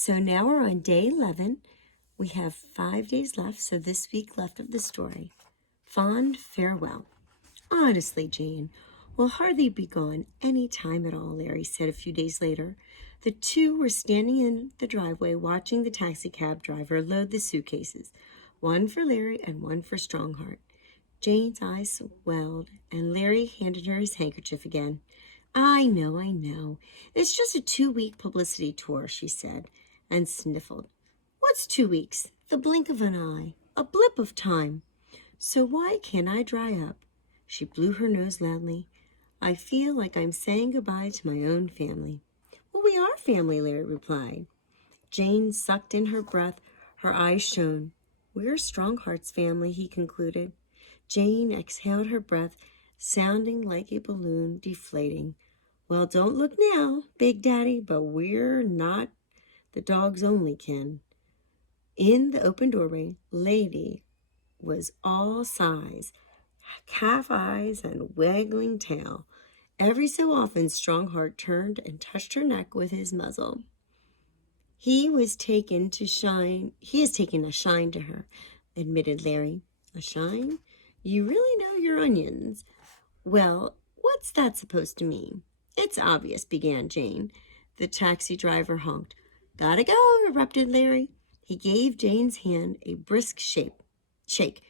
So now we're on day 11. We have 5 days left, so this week left of the story. Fond farewell. Honestly, Jane, we'll hardly be gone any time at all, Larry said a few days later. The two were standing in the driveway watching the taxicab driver load the suitcases, one for Larry and one for Strongheart. Jane's eyes swelled, and Larry handed her his handkerchief again. I know. It's just a 2-week publicity tour, she said, and sniffled. What's 2 weeks? The blink of an eye, a blip of time. So why can't I dry up? She blew her nose loudly. I feel like I'm saying goodbye to my own family. Well, we are family, Larry replied. Jane sucked in her breath. Her eyes shone. We're Strongheart's family, he concluded. Jane exhaled her breath, sounding like a balloon deflating. Well, don't look now, Big Daddy, but we're not the dog's only kin. In the open doorway, Lady was all size, calf eyes and waggling tail. Every so often, Strongheart turned and touched her neck with his muzzle. He has taken a shine to her, admitted Larry. A shine? You really know your onions. Well, what's that supposed to mean? It's obvious, began Jane. The taxi driver honked. Gotta go, erupted Larry. He gave Jane's hand a brisk shake.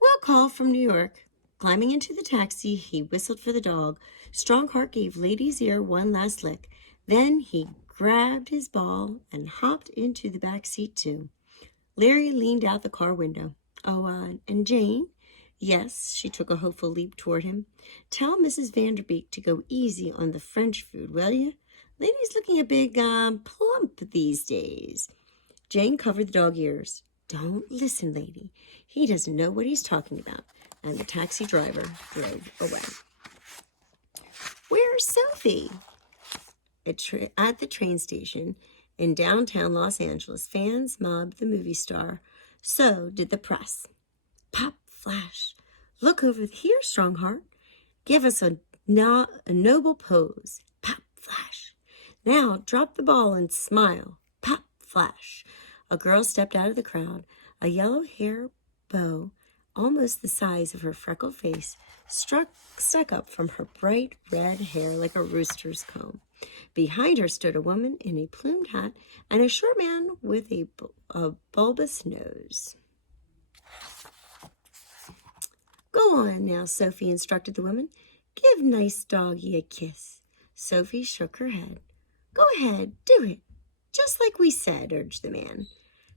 We'll call from New York. Climbing into the taxi, he whistled for the dog. Strongheart gave Lady's ear one last lick. Then he grabbed his ball and hopped into the back seat, too. Larry leaned out the car window. Oh, and Jane? Yes, she took a hopeful leap toward him. Tell Mrs. Vanderbeek to go easy on the French food, will you? Lady's looking a big, plump these days. Jane covered the dog's ears. Don't listen, Lady. He doesn't know what he's talking about. And the taxi driver drove away. Where's Sophie? At the train station in downtown Los Angeles, fans mobbed the movie star. So did the press. Pop, flash. Look over here, Strongheart. Give us a noble pose. Pop, flash. Now drop the ball and smile. Pop, flash. A girl stepped out of the crowd. A yellow hair bow, almost the size of her freckled face, stuck up from her bright red hair like a rooster's comb. Behind her stood a woman in a plumed hat and a short man with a bulbous nose. Go on now, Sophie instructed the woman. Give nice doggy a kiss. Sophie shook her head. Go ahead, do it. Just like we said, urged the man.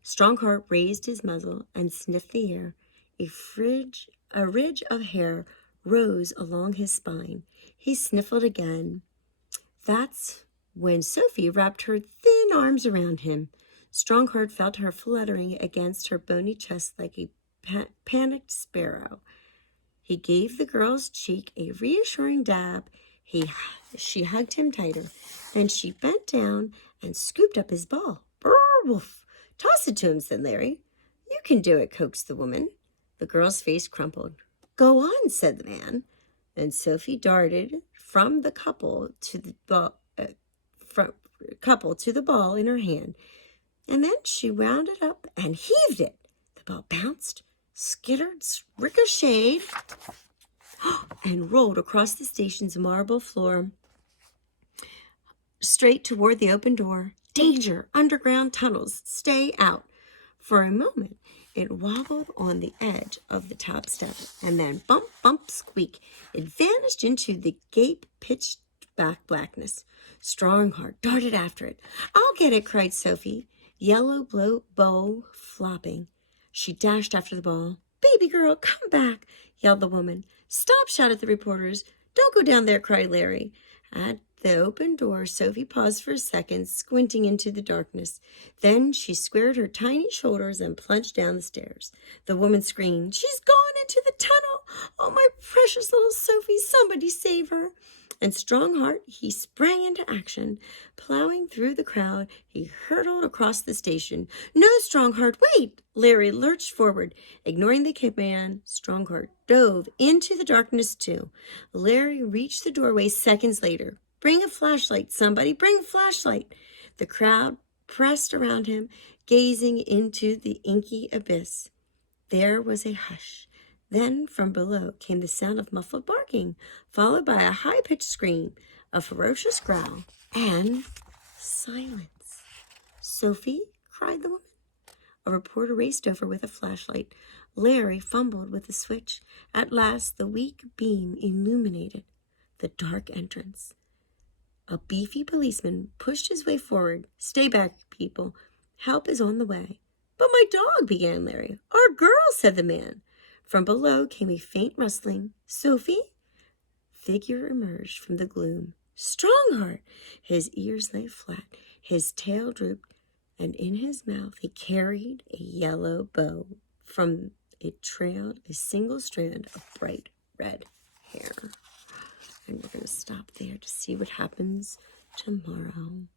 Strongheart raised his muzzle and sniffed the air. A ridge of hair rose along his spine. He sniffled again. That's when Sophie wrapped her thin arms around him. Strongheart felt her fluttering against her bony chest like a panicked sparrow. He gave the girl's cheek a reassuring dab. She hugged him tighter. Then she bent down and scooped up his ball. Brr, woof. Toss it to him, said Larry. You can do it, coaxed the woman. The girl's face crumpled. Go on, said the man. Then Sophie darted from the couple to the ball in her hand, and then she wound it up and heaved it. The ball bounced, skittered, ricocheted, and rolled across the station's marble floor straight toward the open door. Danger! Underground tunnels! Stay out! For a moment, it wobbled on the edge of the top step, and then bump, bump, squeak. It vanished into the pitched back blackness. Strongheart darted after it. I'll get it, cried Sophie, yellow bow flopping. She dashed after the ball. Baby girl, come back, yelled the woman. Stop, shouted the reporters. Don't go down there, cried Larry. At the open door, Sophie paused for a second, squinting into the darkness. Then she squared her tiny shoulders and plunged down the stairs. The woman screamed, She's gone into the tunnel! Oh, my precious little Sophie, somebody save her! And Strongheart, he sprang into action. Plowing through the crowd, he hurtled across the station. No, Strongheart, wait! Larry lurched forward. Ignoring the command, Strongheart dove into the darkness too. Larry reached the doorway seconds later. Bring a flashlight, somebody, bring a flashlight. The crowd pressed around him, gazing into the inky abyss. There was a hush. Then from below came the sound of muffled barking, followed by a high-pitched scream, a ferocious growl, and silence. "Sophie?" cried the woman. A reporter raced over with a flashlight. Larry fumbled with the switch. At last, the weak beam illuminated the dark entrance. A beefy policeman pushed his way forward. "Stay back, people. Help is on the way." "But my dog," began Larry. "Our girl," said the man. From below came a faint rustling. "Sophie?" Figure emerged from the gloom. Strongheart! His ears lay flat, his tail drooped, and in his mouth he carried a yellow bow. From it trailed a single strand of bright red hair. And we're going to stop there to see what happens tomorrow.